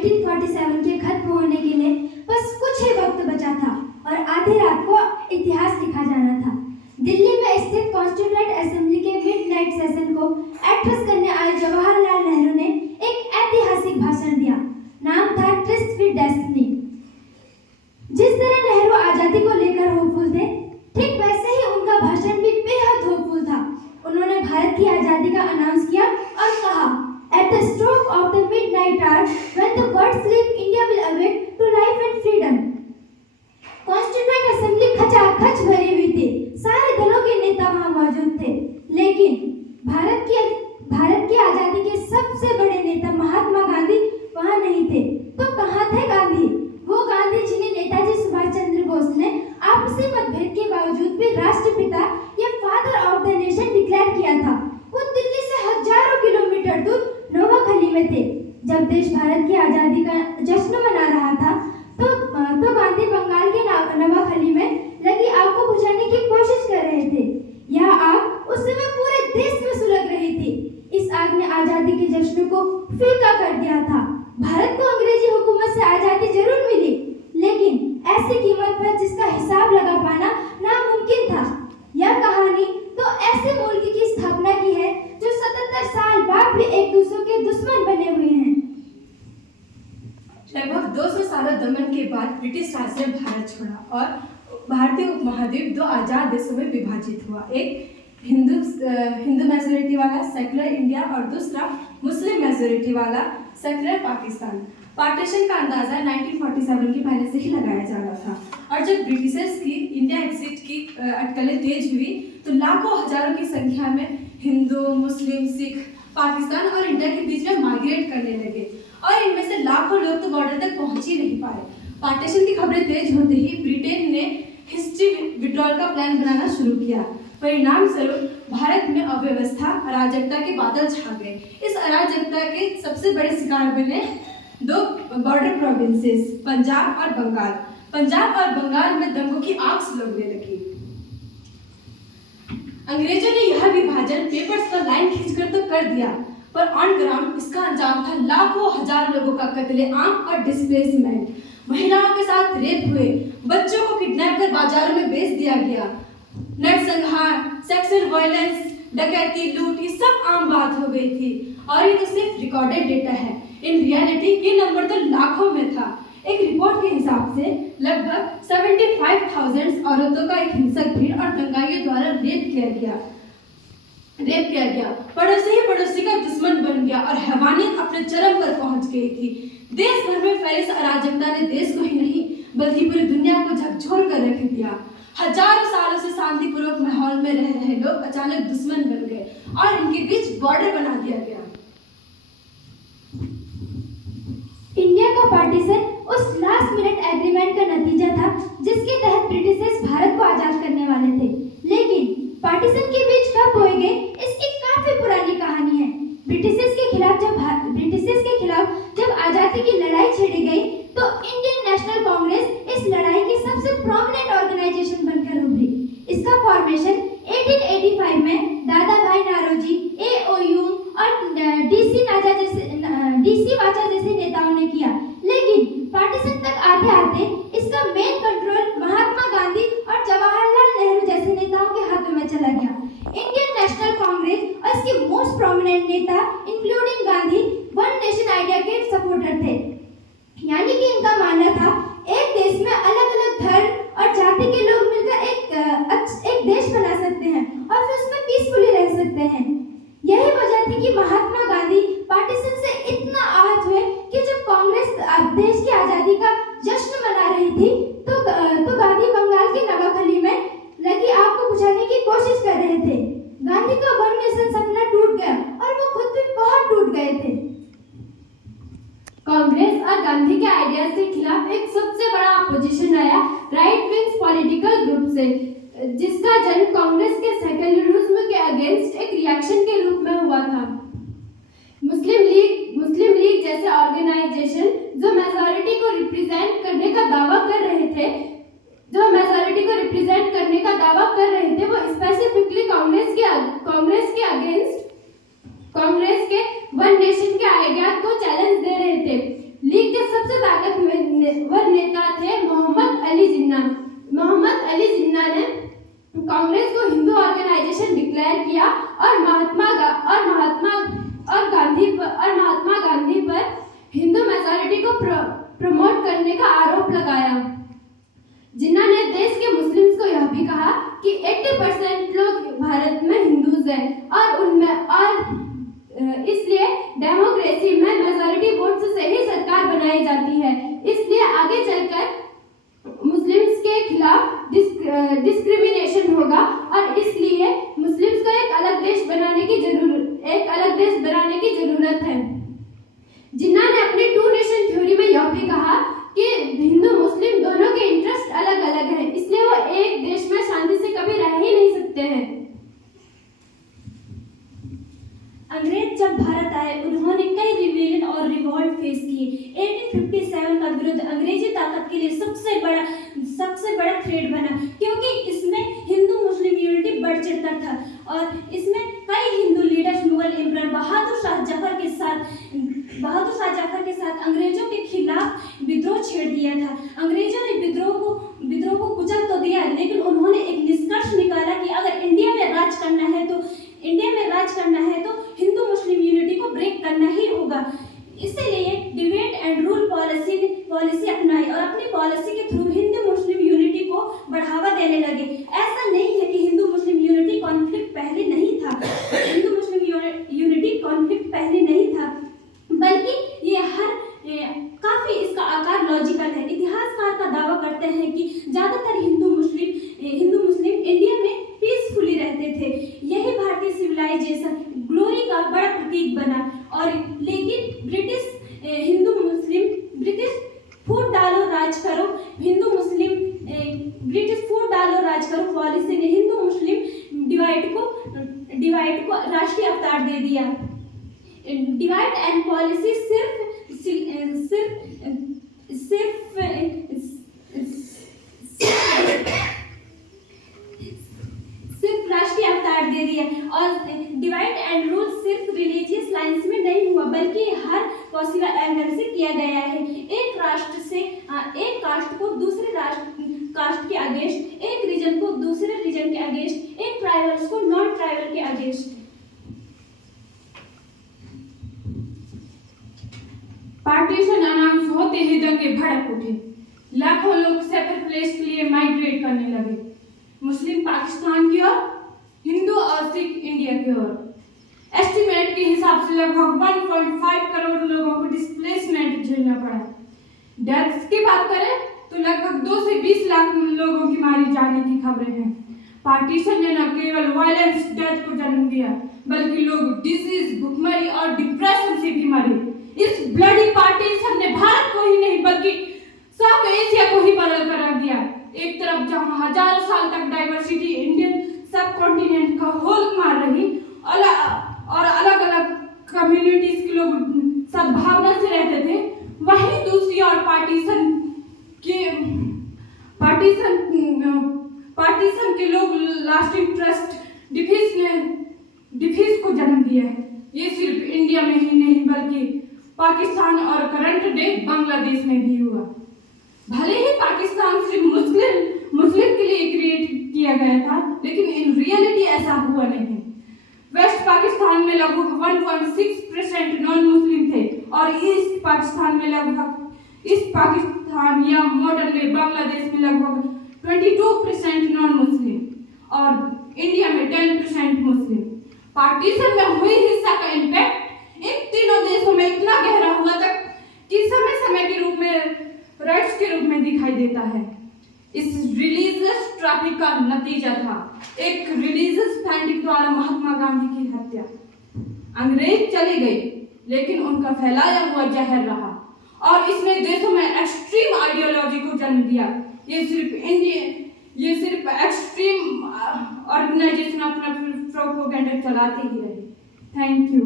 1947 के खत्म होने के लिए बस कुछ ही वक्त बचा था और आधी रात को इतिहास लिखा जाना था। दिल्ली में स्थित कॉन्स्टिट्यूएंट असेंबली के मिडनाइट सेशन को एड्रेस करने आए जवाहरलाल नेहरू ने एक ऐतिहासिक भाषण दिया। नाम था ट्रिस्ट विद डेस्टिनी। जिस तरह नेहरू आजादी को लेकर होपफुल थे, ठीक वैसे ही उनका भाषण भी बेहद होपफुल था। उन्होंने भारत की आजादी का अनाउंस किया और कहा, At the stroke of the midnight hour, when the birds sleep, India will awake to life and freedom. Constituent assembly खचाखच भरी हुई थी। सारे दलों के नेता वहां मौजूद थे, लेकिन भारत की आजादी के सबसे बड़े नेता महात्मा गांधी वहां नहीं थे। तो कहां थे गांधी? वो गांधी जिन्हें नेताजी सुभाष चंद्र बोस ने आपसी मतभेद के बावजूद भी राष्ट्रपिता या father of the nation declare किया था। वो दिल्ली से हजारों किलोमीटर दूर नोवाखली में थे। जब देश भारत की आजादी का जश्न मना रहा था, तो गांधी बंगाल के नोवाखली में लगी आग को बुझाने की कोशिश कर रहे थे। यह आग उस समय पूरे देश में सुलग रही थी। इस आग ने आजादी के जश्न को फीका कर दिया था। भारत को अंग्रेजी हुकूमत से आजादी जरूर मिली, लेकिन ऐसी कीमत पर जिसका हिसाब लगा पाना नामुमकिन था। यह कहानी तो ऐसे मुल्क की स्थापना की है जो 77 साल बाद भी एक दूसरे के दुश्मन बने हुए हैं। लगभग 200 सालों दमन के बाद ब्रिटिश राज ने भारत छोड़ा और भारतीय उपमहाद्वीप दो आजाद देशों में विभाजित हुआ। एक हिंदू मेजोरिटी वाला सेकुलर इंडिया और दूसरा मुस्लिम मेजोरिटी वाला सेकुलर पाकिस्तान। पार्टीशन का अंदाजा 1947 के पहले से ही लगाया जा रहा था और जब ब्रिटिशर्स की इंडिया एग्जिट की अटकलें तेज हुई तो लाखों हजारों की संख्या में हिंदू, मुस्लिम, सिख पाकिस्तान और इंडिया के बीच में माइग्रेट करने लगे और इनमें से लाखों लोग तो बॉर्डर तक पहुंच ही नहीं पाए। पार्टीशन की खबरें तेज होते ही ब्रिटेन ने हिस्ट्री विड्रॉल का प्लान बनाना शुरू किया। परिणाम स्वरूप भारत में अव्यवस्था, अराजकता के बादल छा गए। इस अराजकता के सबसे बड़े शिकार बने दो बॉर्डर प्रोविंसेस, पंजाब और बंगाल। पंजाब और बंगाल में दंगों की आग सुलगने लगी। अंग्रेजों ने यह विभाजन पेपर्स पर लाइन खींचकर तो कर दिया, पर ऑन ग्राउंड इसका अंजाम था लाखों हजार लोगों का कत्लेआम और डिस्प्लेसमेंट। महिलाओं के साथ रेप हुए, बच्चों को किडनैप कर बाजारों में बेच दिया गया। नरसंहार, सेक्सुअल वायलेंस, डकैती, लूट, ये सब आम बात हो गई थी और ये तो सिर्फ रिकॉर्डेड डेटा है। इन रियलिटी ये नंबर तो लाखों में था। एक रिपोर्ट के हिसाब से लगभग 75,000 औरतों का एक हिंसक भीड़ और दंगाइयों द्वारा रेप किया गया। पड़ोसी ही पड़ोसी का दुश्मन बन गया और हैवानियत अपने चरम पर पहुंच गई थी। देश भर में फैली अराजकता ने देश को ही नहीं बल्कि पूरी दुनिया को झकझोर कर रख दिया। हजारों सालों से शांतिपूर्वक माहौल में रह रहे लोग अचानक दुश्मन बन गए और इनके बीच बॉर्डर बना दिया गया। इंडिया का पार्टीशन उस लास्ट मिनट एग्रीमेंट का नतीजा था जिसके तहत ब्रिटिशर्स भारत को आजाद करने वाले थे। लेकिन पार्टीशन के बीच कब बोए गए, इसकी काफी पुरानी कहानी है। ब्रिटिशर्स के खिलाफ जब आजादी की लड़ाई छेड़ी गई तो इंडियन नेशनल कांग्रेस इस लड़ाई की सबसे प्रोमिनेंट ऑर्गेनाइजेशन बनकर उभरी। इसका फॉर्मेशन 1885 में दादा भाई नारोजी, AOU और DC वाचा जैसे नेताओं ने किया। लेकिन पार्टीशन तक आते इसका मेन कंट्रोल महात्मा गांधी और जवाहरलाल नेहरू जैसे नेताओं के हाथों में चला गया। इंडियन नेशनल कांग्रेस और इसके मोस्ट प्रोमिनेंट नेता including Gandhi one nation idea के सपोर्टर थे। यानी कि इनका मानना था एक देश में अलग अलग धर्म और जाति के लोग मिलकर एक देश बना सकते हैं और फिर उसमें पीसफुली रह सकते हैं। यही वजह थी कि महात्मा गांधी पार्टीशन से इतना आहत हुए कि जब कांग्रेस देश की आजादी का जश्न मना रही थी तो गांधी बंगाल के नवाखली में लगी आग को बुझाने की कोशिश कर रहे थे। गांधी का वन नेशन सपना टूट गया और वो खुद भी बहुत टूट गए थे। कांग्रेस और गांधी के आइडियाज के खिलाफ एक सबसे बड़ा अपोजिशन आया राइट विंग पॉलिटिकल ग्रुप से, जिसका जन्म कांग्रेस के सेक्युलरिज्म के अगेंस्ट एक रिएक्शन के रूप में हुआ था। मुस्लिम लीग जैसे ऑर्गेनाइजेशन जो मेजॉरिटी को रिप्रेजेंट करने का दावा कर रहे थे, वो स्पेसिफिकली कांग्रेस के वन नेशन के आइडिया को चैलेंज दे रहे थे। लीग के प्रमोट करने का आरोप लगाया। जिन्ना ने देश के मुस्लिम्स को यह भी कहा कि 80% लोग भारत में हिंदूज हैं और इसलिए डेमोक्रेसी में मेजॉरिटी वोट से ही सरकार बनाई जाती है, इसलिए आगे चलकर मुस्लिम्स के खिलाफ डिस्क्रिमिनेशन होगा और इसलिए मुस्लिम्स को एक अलग देश बनाने की जरूरत है। जिन्ना ने अपनी टू नेशन थ्योरी में यह भी कहा कि हिंदू मुस्लिम दोनों के इंटरेस्ट अलग अलग हैं, इसलिए वो एक देश में शांति से कभी रह ही नहीं सकते हैं। अंग्रेज जब भारत आए उन्होंने कई रिबेलियन और रिवॉल्ट फेस किए। 1857 का विरोध अंग्रेजी ताकत के लिए सबसे बड़ा थ्रेट बना, क्योंकि इसमें हिंदू मुस्लिम यूनिटी बढ़ चढ़कर था और इसमें कई हिंदू लीडर्स मुगल एम्परर बहादुर शाह जफर के साथ अंग्रेजों के खिलाफ विद्रोह छेड़ दिया था। अंग्रेजों ने विद्रोह को कुचल तो दिया, लेकिन उन्होंने एक निष्कर्ष निकाला कि अगर इंडिया में राज करना है तो हिंदू मुस्लिम यूनिटी को ब्रेक करना ही होगा। इसीलिए डिवाइड एंड रूल पॉलिसी अपनाई और अपनी पॉलिसी के थ्रू हिंदू मुस्लिम यूनिटी को बढ़ावा देने लगे। ऐसा नहीं है कि हिंदू मुस्लिम यूनिटी कॉन्फ्लिक्ट पहले नहीं था, बल्कि ये काफी इसका आकार लॉजिकल है। इतिहासकार का दावा करते हैं कि ज्यादातर हिंदू मुस्लिम इंडिया में पीसफुली रहते थे। यही भारतीय सिविलाइजेशन ग्लोरी का बड़ा प्रतीक बना। और लेकिन ब्रिटिश फूट डालो राज करो पॉलिसी ने हिंदू मुस्लिम डिवाइड को राष्ट्रीय अवतार दे दिया। डिवाइड एंड पॉलिसी सिर्फ राष्ट्रीय अवतार दे दिया। और डिवाइड एंड रूल सिर्फ रिलीजियस लाइंस में नहीं हुआ, बल्कि हर पॉसिबल एंगल से किया गया है। एक कास्ट को दूसरे कास्ट के अगेंस्ट, एक रीजन को दूसरे रीजन के अगेंस्ट, एक ट्राइबल्स को नॉन ट्राइबल के अगेंस्ट। पार्टीशन अनाउंस होते ही दंगे भड़क उठे। लाखों लोग सेपरेट प्लेस के लिए माइग्रेट करने लगे, मुस्लिम पाकिस्तान की ओर, हिंदू और सिख इंडिया की ओर। एस्टिमेट के हिसाब से लगभग 1.5 करोड़ लोगों को डिस्प्लेसमेंट झेलना पड़ा। डेथ्स की बात करें तो लगभग 2 से 20 लाख लोगों की मारी जाने की खबरें हैं। पार्टीशन ने न केवल वायलेंस डेथ को जन्म दिया, बल्कि लोग डिजीज, भुखमरी और डिप्रेशन से भी मरे। इस ब्लडी पार्टीशन ने भारत को ही नहीं बल्कि सब एशिया को ही बदल कर रख दिया। एक तरफ जहां हजारों साल तक डाइवर्सिटी इंडियन सब कॉन्टिनेंट का होल मार रही और अलग अलग कम्युनिटीज के लोग सद्भावना से रहते थे, वहीं दूसरी ओर पार्टीशन के लोग लास्टिंग ट्रस्ट डिफीज को जन्म दिया है। ये सिर्फ इंडिया में ही नहीं बल्कि पाकिस्तान और करंट डे बांग्लादेश में भी हुआ। भले ही पाकिस्तान सिर्फ मुस्लिम के लिए क्रिएट किया गया था, लेकिन इन रियलिटी ऐसा हुआ नहीं। वेस्ट पाकिस्तान में लगभग 1.6% नॉन मुस्लिम थे और ईस्ट पाकिस्तान या मॉडर्न डे बांग्लादेश में लगभग 22% नॉन मुस्लिम और इंडिया में 10% मुस्लिम। पार्टीशन में हुई हिस्सा का इम्पैक्ट इन तीनों देशों में इतना गहरा हुआ था कि समय के रूप में राइट्स के रूप में दिखाई देता है। इस रिलीजियस ट्रैफिक का नतीजा था एक रिलीजियस फैंटिक द्वारा महात्मा गांधी की हत्या। अंग्रेज चले गए, लेकिन उनका फैलाया हुआ जहर रहा और इसने देशों में एक्सट्रीम आइडियोलॉजी को जन्म दिया। ये सिर्फ एक्सट्रीम ऑर्गेनाइजेशन अपना प्रोपेगेंडा चलाते ही रहे। Thank you.